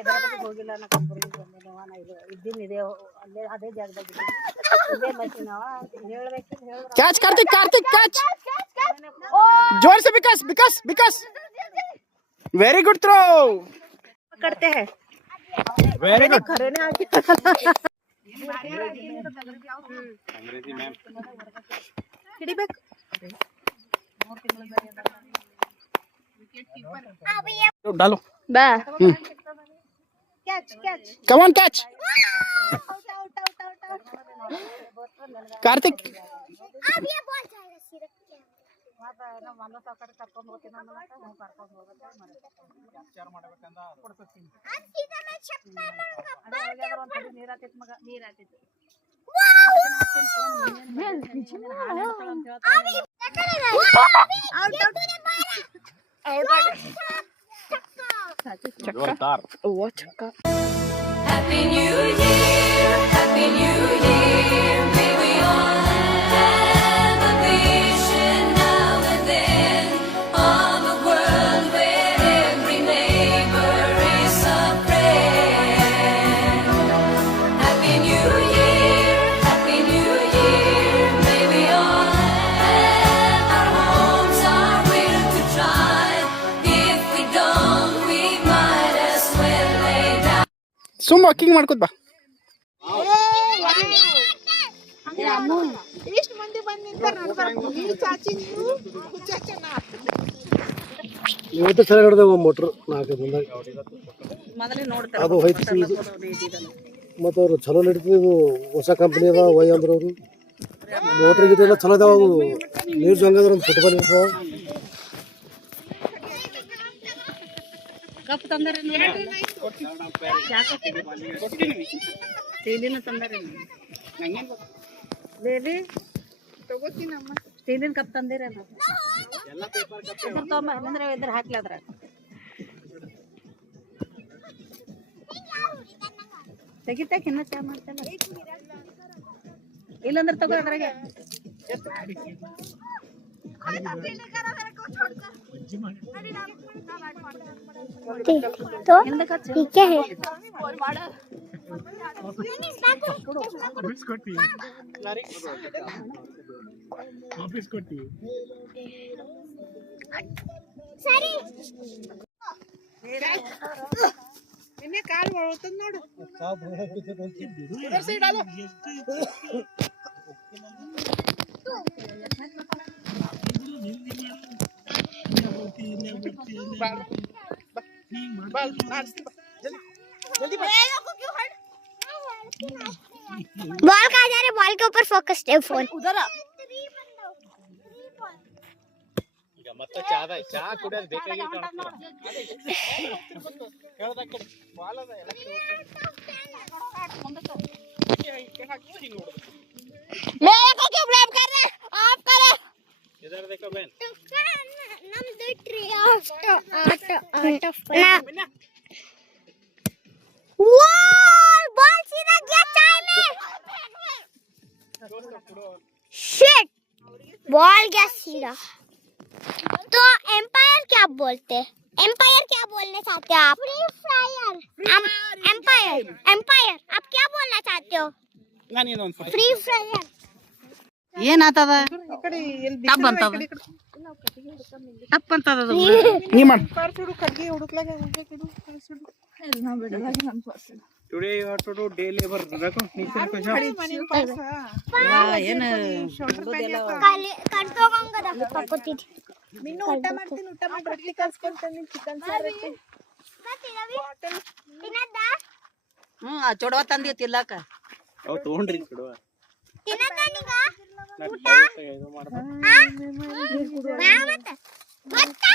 ಹೈದರಾಬಾದಿಗೆ ಹೋಗಿಲ್ಲ, ನಾ ಕಲಬುರ್ಗಿಗೆ ಬಂದೇನವ. ನಾ ಇದ್ದೀನಿ ಇದೆ ಅಲ್ಲೇ ಅದೇ ಜಾಗದಾಗ ಇದೇ ಬರ್ತೀನವ. ಹೇಳ್ಬೇಕಿಲ್ಲ ಹೇಳ. कैच कार्तिक कार्तिक कैच जोर से विकास विकास विकास वेरी गुड थ्रो करते हैं वेरी गुड खरेने आके अंग्रेजी मैम ಹಿಡಿಬೇಕು. डालो ಬಾ हम्म catch catch come on catch Karthik अब ये बॉल जाएगा सिर्फ आज सीधा मैं छक्का मारूंगा ನೀರ್ ಆತೈತಿ ಮಗ, ನೀರ್ ಆತೈತಿ. जोरदार Happy New Year, Happy New Year. May we all have a vision now and then of a world where every neighbor is a friend. Happy New Year, Happy New Year. May we all have our homes, our will to try. If we don't, we might as well lay down. ಸುಮ್ walking ಮಾಡ್ಕೋತ ಬಾ. ಎಷ್ಟು ಮಂದಿ ಬಂದ್ ನಿಂತಾರ ನೋಡ್ಬಾರ್ದು. ಈ ಚಾಚಿ ನೀವು ಚಾಚನ ಇವತ್ತು ಸರಿ ಹಿಡ್ದೇವು ಮೋಟ್ರ್ 4 ದಿನದಾಗ ಮೊದಲೇ ನೋಡ್ತಾರೆ. ಅದು ಹೋಯ್ತು ಇದು ಮತ್ತು ಅವರು ಚಲೋ ನಡೀತದೆ. ಇದು ಹೊಸ ಕಂಪ್ನಿ ಅದ ವೈ ಅಂದ್ರೆ ಅವರು ಮೋಟ್ರ್ ಗಿಟ್ಟ ಎಲ್ಲ ಚಲೋ ಅದಾವ. ಅವು ನೀರು ಜಂಗದ್ರ ಒಂದು ಫುಟ್ಬಾಲ್ ಇರ್ತಾವ. ಕಪ್ ತಂದರೆ ಸ್ಟೀಲಿನ ತಂದರೆ ಬೇಬಿ ತಗೋತೀನಮ್ಮ. ಸ್ಟೀಲಿನ ಕಪ್ ತಂದಿರಲ್ಲ ತಗೊಂಬ ಅಂದ್ರೆ ಇದ್ರ ಹಾಕ್ಲಿ ಅದ್ರ. ತೆಗಿತಾಕ ಇನ್ನ ಚಾ ಮಾಡ್ತಲ್ಲ. ಇಲ್ಲಂದ್ರೆ ತಗೋ ಅದ್ರಾಗೆ. तो ये क्या है? ನಿನ್ನೆ ಕಾಲು ಹೊಳ್ತದ ನೋಡು. बॉल कहाँ जा रहे? बॉल के ऊपर फोकस है फोन. ಉದರ ಈಗ ಮತ್ತೆ ಚಾದ ಚಾ ಕುಡಿಯೋದು ಬೇಕಾಗಿ मेरे को क्यों ब्लेम कर रहे? आप करे. इधर देखो बहन नम्दु ट्री आउट ऑफ ना. वाह बॉल सीधा गया चाय में. शिट बॉल गया सीधा. तो एम्पायर क्या बोलते हैं? एम्पायर क्या बोलना चाहते हो आप? Free fire. एम्पायर एम्पायर आप क्या बोलना चाहते हो? Free fire. ಏನಾತದ? ಟಪ್ ಅಂತದ. ಟಪ್ ಅಂತದ. ನೀ ಮಾಡು. Today you have to do day labour देखो नीचे को जाओ ಏನು ಕರ್ತೋಗಂಗದ ಪಕ್ಕೋತಿದ್ದೆ. ಮಿನ್ನು ಊಟ ಮಾಡ್ತೀನಿ. ಊಟ ಮಾಡಿ ರೊಟ್ಟಿ ಕಲ್ಸ್ಕೊಂತೀನಿ. ಚಿಕನ್ ಸಾರು ತಿನ್ನದ ಚೊಡವ ತಂದಿ ತಿಲ್ಲಕ. ಅವ್ ತಗೊಂಡ್ರಿ ಕೊಡುವ ತಿನ್ನದ ನಿಗ ಇದು ಮಾಡ್ತಾರೆ ಮತ್ತೆ